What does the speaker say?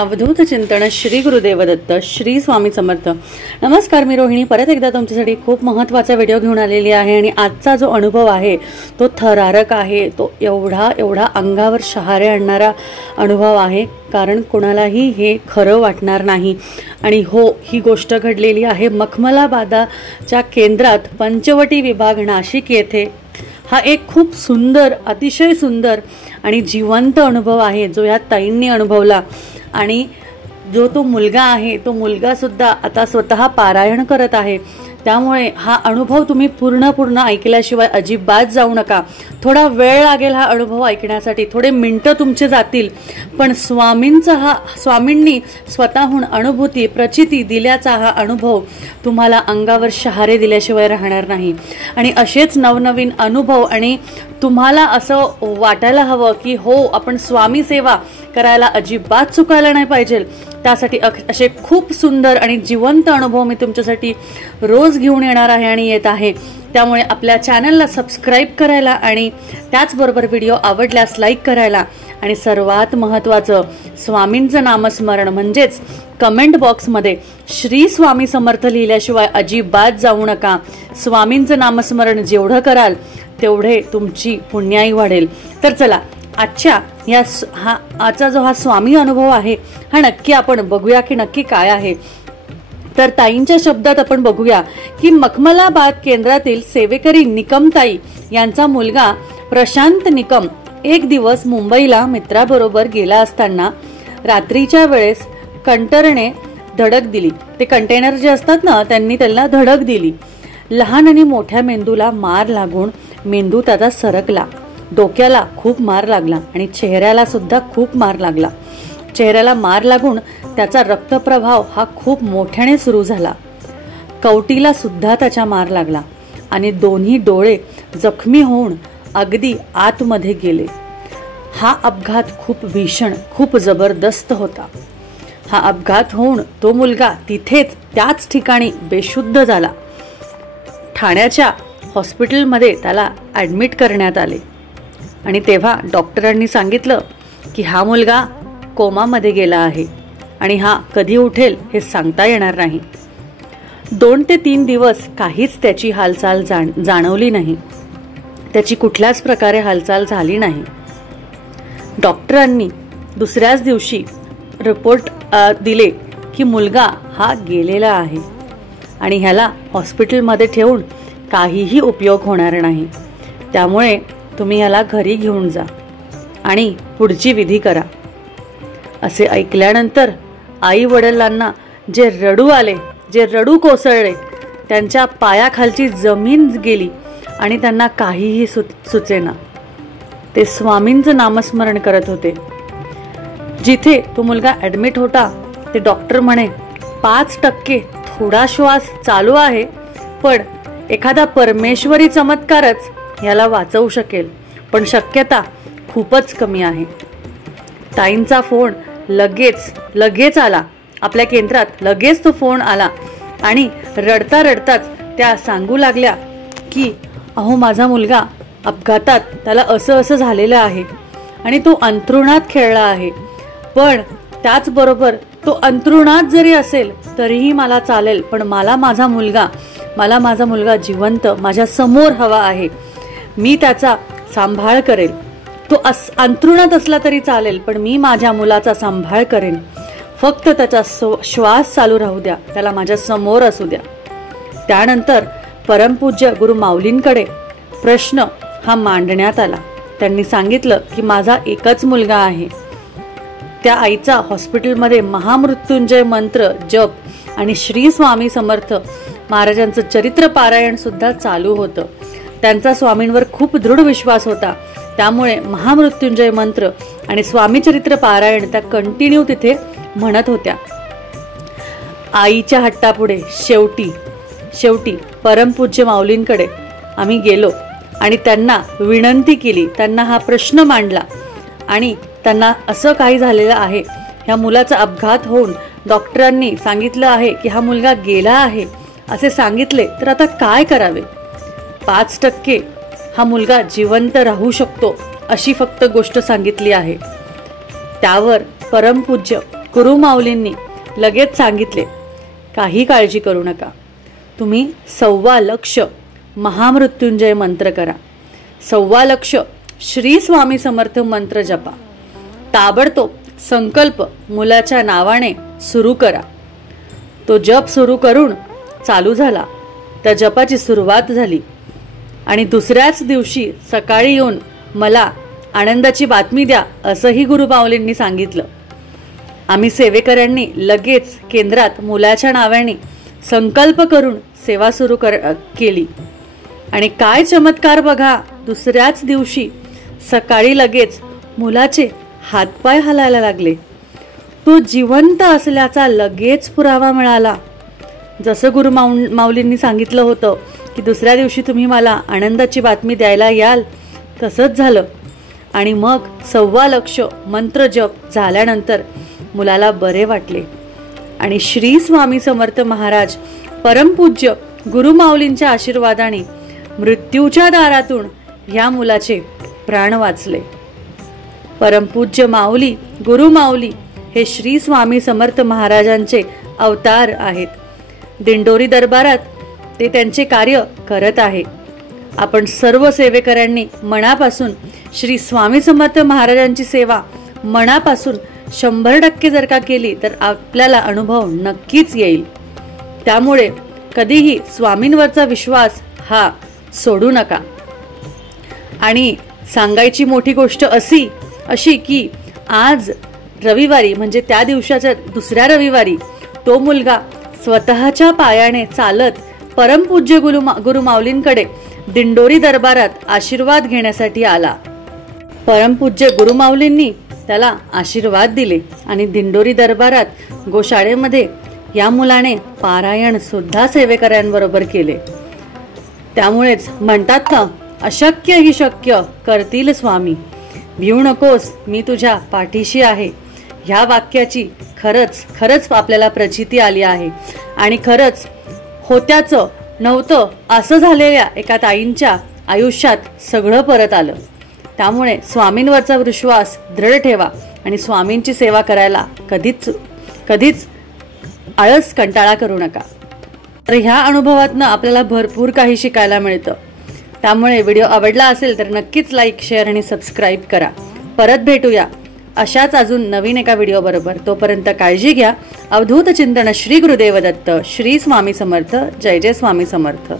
अवधूत चिंतन श्री गुरुदेव दत्त श्री स्वामी समर्थ। नमस्कार, मी रोहिणी परत एकदा तुमच्यासाठी खूप महत्त्वाचा व्हिडिओ घेऊन आलेली आहे। आणि आजचा जो अनुभव आहे तो थरारक आहे, तो एवढा अंगावर शहारे आणणारा अनुभव आहे, कारण कोणालाही हे खरं वाटणार नाही। आणि हो, ही गोष्ट घडलेली आहे मखमलाबादच्या केंद्रात पंचवटी विभाग नाशिक येथे। हा एक खूप सुंदर, अतिशय सुंदर आणि जिवंत अनुभव आहे जो या ताईंनी अनुभवला। आणि जो तो मुलगा आहे, तो मुलगा सुद्धा आता स्वतः पारायण करत आहे। त्यामुळे हा अनुभव तुम्ही पूर्ण ऐकल्याशिवाय अजिबात जाऊ नका। थोडा वेळ लागेल हा अनुभव ऐकण्यासाठी, थोडे मिनिटं तुमचे जातील, पण स्वामींनी स्वतःहून अनुभूती प्रचिती दिल्याचा हा अनुभव तुम्हाला अंगावर शहारे दिल्याशिवाय राहणार नाही। आणि असेच नवनवीन अनुभव, आणि तुम्हाला असं वाटायला हवं की हो, आपण स्वामी सेवा करायला अजिबात चुकायला नाही पाहिजे। त्यासाठी असे खूप सुंदर आणि जिवंत अनुभव मी तुमच्यासाठी रोज घेऊन येणार आहे आणि येत आहे। त्यामुळे आपल्या चॅनलला सबस्क्राईब करायला आणि त्याचबरोबर व्हिडिओ आवडल्यास लाईक करायला, आणि सर्वात महत्त्वाचं स्वामींचं नामस्मरण म्हणजेच कमेंट बॉक्समध्ये श्री स्वामी समर्थ लिहिल्याशिवाय अजिबात जाऊ नका। स्वामींचं नामस्मरण जेवढं कराल तेवढे तुमची पुण्याई वाढेल। तर चला, आजचा जो हा स्वामी अनुभव आहे हा नक्की आपण बघूया की नक्की काय आहे। तर ताईंच्या शब्दात आपण बघूया की मखमलाबाद केंद्रातील सेवेकरी निकमताई यांचा मुलगा प्रशांत निकम एक दिवस मुंबईला मित्राबरोबर गेला असताना रात्रीच्या वेळेस कंटेनरने धडक दिली। ते कंटेनर जे असतात ना, त्यांनी त्याला धडक दिली। लहान आणि मोठ्या मेंदूला मार लागून मेंदू त्याचा सरकला, डोक्याला खूप मार लागला आणि चेहऱ्याला सुद्धा खूप मार लागला। चेहऱ्याला मार लागून त्याचा रक्तप्रवाह हा खूप मोठ्याने सुरू झाला। कवटीला सुद्धा त्याचा मार लागला आणि दोन्ही डोळे जखमी होऊन अगदी आतमध्ये गेले। हा अपघात खूप भीषण, खूप जबरदस्त होता। हा अपघात होऊन तो मुलगा तिथेच त्याच ठिकाणी बेशुद्ध झाला। ठाण्याच्या हॉस्पिटलमध्ये त्याला ॲडमिट करण्यात आले आणि तेव्हा डॉक्टरांनी सांगितलं की हा मुलगा कोमामध्ये गेला आहे आणि हा कधी उठेल हे सांगता येणार नाही। 2 ते 3 दिवस काहीच त्याची हालचाल जाणवली नाही, त्याची कुठल्याच प्रकारे हालचाल झाली नाही। डॉक्टरांनी दुसऱ्याच दिवशी रिपोर्ट दिले की मुलगा हा गेलेला आहे आणि ह्याला हॉस्पिटलमध्ये ठेवून काहीही उपयोग होणार नाही। त्यामुळे तुम्ही याला घरी घेऊन जा आणि पुढची विधी करा। असे ऐकल्यानंतर आई वडिलांना जे रडू आले, जे रडू कोसळले, त्यांच्या पायाखालची जमीन गेली आणि त्यांना काहीही सुचेना। ते स्वामींचं नामस्मरण करत होते। जिथे तो मुलगा ॲडमिट होता ते डॉक्टर म्हणे 5% थोडा श्वास चालू आहे, पण एखादा परमेश्वरी चमत्कारच याला वाचवू शकेल, पण शक्यता खूपच कमी आहे। ताईंचा फोन लगेच आला, आपल्या केंद्रात लगेच तो फोन आला आणि रडताच त्या सांगू लागल्या की अहो, माझा मुलगा अपघातात त्याला असं झालेलं आहे आणि तो अंथरुणात खेळला आहे, पण त्याचबरोबर तो अंथरुणात जरी असेल तरीही मला चालेल, पण मला माझा मुलगा जिवंत माझ्या समोर हवा आहे। मी त्याचा सांभाळ करेल। तो अंथरुणात असला तरी चालेल, पण मी माझ्या मुलाचा सांभाळ करेन। फक्त त्याचा श्वास चालू राहू द्या, त्याला माझ्या समोर असू द्या। त्यानंतर परमपूज्य गुरु माऊलींकडे प्रश्न हा मांडण्यात आला। त्यांनी सांगितलं की माझा एकच मुलगा आहे। त्या आईचा हॉस्पिटलमध्ये महामृत्युंजय मंत्र जप आणि श्री स्वामी समर्थ महाराजांचं चरित्र पारायण सुद्धा चालू होतं। त्यांचा स्वामींवर खूप दृढ विश्वास होता, त्यामुळे महामृत्युंजय मंत्र आणि स्वामी चरित्र पारायण त्या कंटिन्यू तिथे म्हणत होत्या। आईच्या हट्टापुढे शेवटी परमपूज्य माऊलींकडे आम्ही गेलो आणि त्यांना विनंती केली, त्यांना हा प्रश्न मांडला आणि त्यांना असं काही झालेलं आहे, ह्या मुलाचा अपघात होऊन डॉक्टरांनी सांगितलं आहे की हा मुलगा गेला आहे असे सांगितले, तर आता काय करावे? 5% हा मुलगा जिवंत राहू शकतो अशी फक्त गोष्ट सांगितली आहे। त्यावर परमपूज्य गुरुमाऊलींनी लगेच सांगितले, काही काळजी करू नका, तुम्ही 1.25 लक्ष महामृत्युंजय मंत्र करा, 1.25 लक्ष श्री स्वामी समर्थ मंत्र जपा, ताबडतोब संकल्प मुलाच्या नावाने सुरू करा. तो जप सुरू करून चालू झाला. त्या जपाची सुरुवात झाली आणि दुसऱ्याच दिवशी सकाळी येऊन मला आनंदाची बातमी द्या असंही गुरुमाऊलींनी सांगितलं. आम्ही सेवेकऱ्यांनी लगेच केंद्रात मुलाच्या नावाने संकल्प करून सेवा सुरू केली आणि काय चमत्कार बघा, दुसऱ्याच दिवशी सकाळी लगेच मुलाचे हातपाय हलायला लागले. तो जिवंत असल्याचा लगेच पुरावा मिळाला. जसं गुरुमाऊलींनी सांगितलं होतं की दुसऱ्या दिवशी तुम्ही मला आनंदाची बातमी द्यायला याल, तसंच झालं. आणि मग 1.25 लक्ष मंत्र जप झाल्यानंतर मुलाला बरे वाटले आणि श्री स्वामी समर्थ महाराज परमपूज्य गुरुमाऊलींच्या आशीर्वादाने मृत्यूच्या दारातून ह्या मुलाचे प्राण वाचले. परमपूज्य माऊली गुरुमाऊली हे श्री स्वामी समर्थ महाराजांचे अवतार आहेत. दिंडोरी दरबारात ते त्यांचे कार्य करत आहे. आपण सर्व सेवेकऱ्यांनी मनापासून श्री स्वामी समर्थ महाराजांची सेवा मनापासून 100% जर का केली तर आपल्याला अनुभव नक्कीच येईल. त्यामुळे कधीही स्वामींवरचा विश्वास हा सोडू नका. आणि सांगायची मोठी गोष्ट अशी की आज रविवारी म्हणजे त्या दिवसाच्या दुसऱ्या रविवारी तो मुलगा स्वतःच्या पायाने चालत परमपूज्य गुरुमाऊलींकडे दिंडोरी दरबारात आशीर्वाद घेण्यासाठी आला. परमपूज्य गुरुमाऊलींनी त्याला आशीर्वाद दिले आणि दिंडोरी दरबारात गोशाळेमध्ये या मुलाने पारायण सुद्धा सेवेकऱ्यांबरोबर केले. त्यामुळेच म्हणतात ना, अशक्य ही शक्य करतील स्वामी, भिऊ नकोस मी तुझ्या पाठीशी आहे. ह्या वाक्याची खरंच आपल्याला प्रचिती आली आहे आणि खरंच होत्याचं नव्हतं असं झालेल्या एका ताईंच्या आयुष्यात सगळं परत आलं. त्यामुळे स्वामींवरचा विश्वास दृढ ठेवा आणि स्वामींची सेवा करायला कधीच आळस कंटाळा करू नका. तर ह्या अनुभवातनं आपल्याला भरपूर काही शिकायला मिळतं. त्यामुळे व्हिडिओ आवडला असेल तर नक्कीच लाईक, शेअर आणि सबस्क्राईब करा. परत भेटूया अशाच अजून नवीन एका व्हिडिओ बरोबर. तोपर्यंत काळजी घ्या. अवधूत चिंतन श्री गुरुदेव दत्त. श्री स्वामी समर्थ. जय जय स्वामी समर्थ.